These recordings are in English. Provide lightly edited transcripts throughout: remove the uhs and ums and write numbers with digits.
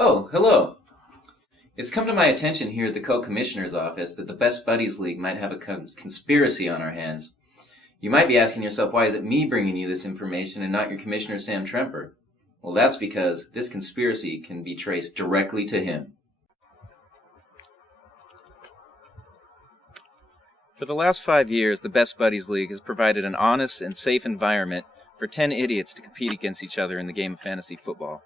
Oh, hello. It's come to my attention here at the Co-Commissioner's office that the Best Buddies League might have a conspiracy on our hands. You might be asking yourself, why is it me bringing you this information and not your Commissioner Sam Tremper? Well, that's because this conspiracy can be traced directly to him. For the last 5 years, the Best Buddies League has provided an honest and safe environment for 10 idiots to compete against each other in the game of fantasy football.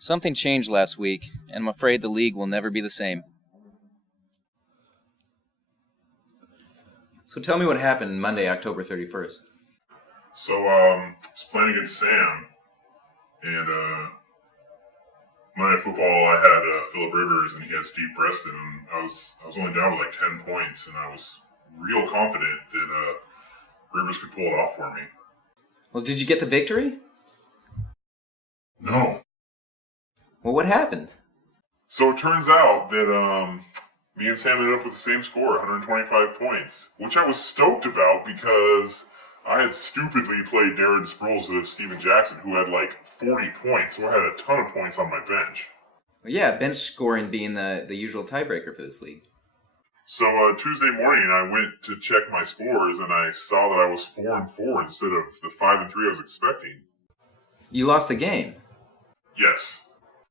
Something changed last week, and I'm afraid the league will never be the same. So tell me what happened Monday, October 31st. So, I was playing against Sam, and Monday Night Football, I had Phillip Rivers, and he had Steve Preston, and I was only down with like 10 points, and I was real confident that Rivers could pull it off for me. Well, did you get the victory? No. Well, what happened? So it turns out that me and Sam ended up with the same score, 125 points, which I was stoked about because I had stupidly played Darren Sproles to Steven Jackson, who had like 40 points, so I had a ton of points on my bench. Well, yeah, bench scoring being the usual tiebreaker for this league. So Tuesday morning, I went to check my scores, and I saw that I was 4-4 instead of the 5-3 I was expecting. You lost the game. Yes.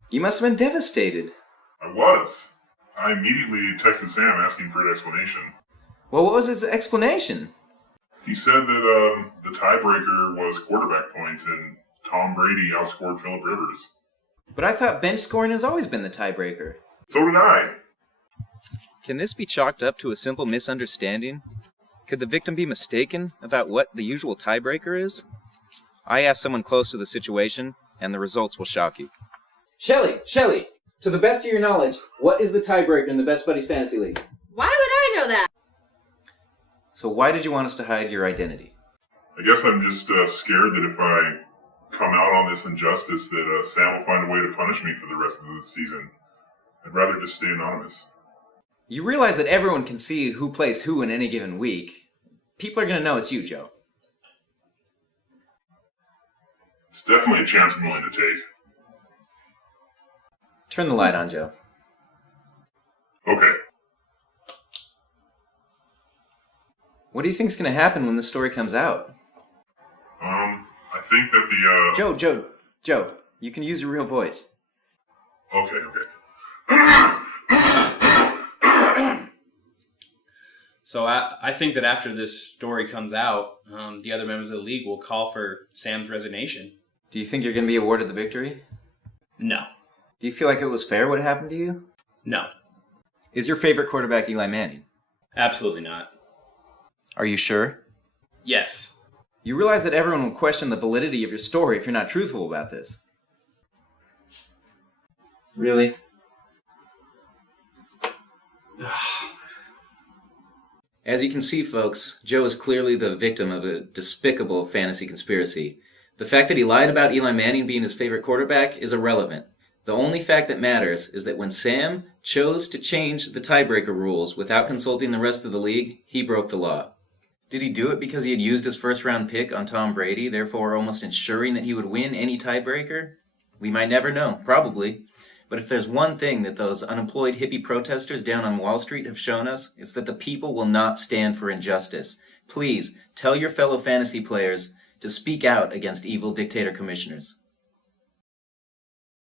You must have been devastated. I was. I immediately texted Sam asking for an explanation. Well, what was his explanation? He said that the tiebreaker was quarterback points, and Tom Brady outscored Phillip Rivers. But I thought bench scoring has always been the tiebreaker. So did I. Can this be chalked up to a simple misunderstanding? Could the victim be mistaken about what the usual tiebreaker is? I asked someone close to the situation, and the results will shock you. Shelley, to the best of your knowledge, what is the tiebreaker in the Best Buddies Fantasy League? Why would I know that? So why did you want us to hide your identity? I guess I'm just scared that if I come out on this injustice that Sam will find a way to punish me for the rest of the season. I'd rather just stay anonymous. You realize that everyone can see who plays who in any given week. People are going to know it's you, Joe. It's definitely a chance I'm willing to take. Turn the light on, Joe. Okay. What do you think is going to happen when the story comes out? I think that the, Joe, you can use your real voice. Okay. So I think that after this story comes out, the other members of the league will call for Sam's resignation. Do you think you're going to be awarded the victory? No. Do you feel like it was fair what happened to you? No. Is your favorite quarterback Eli Manning? Absolutely not. Are you sure? Yes. You realize that everyone will question the validity of your story if you're not truthful about this. Really? As you can see, folks, Joe is clearly the victim of a despicable fantasy conspiracy. The fact that he lied about Eli Manning being his favorite quarterback is irrelevant. The only fact that matters is that when Sam chose to change the tiebreaker rules without consulting the rest of the league, he broke the law. Did he do it because he had used his first-round pick on Tom Brady, therefore almost ensuring that he would win any tiebreaker? We might never know, probably. But if there's one thing that those unemployed hippie protesters down on Wall Street have shown us, it's that the people will not stand for injustice. Please, tell your fellow fantasy players to speak out against evil dictator commissioners.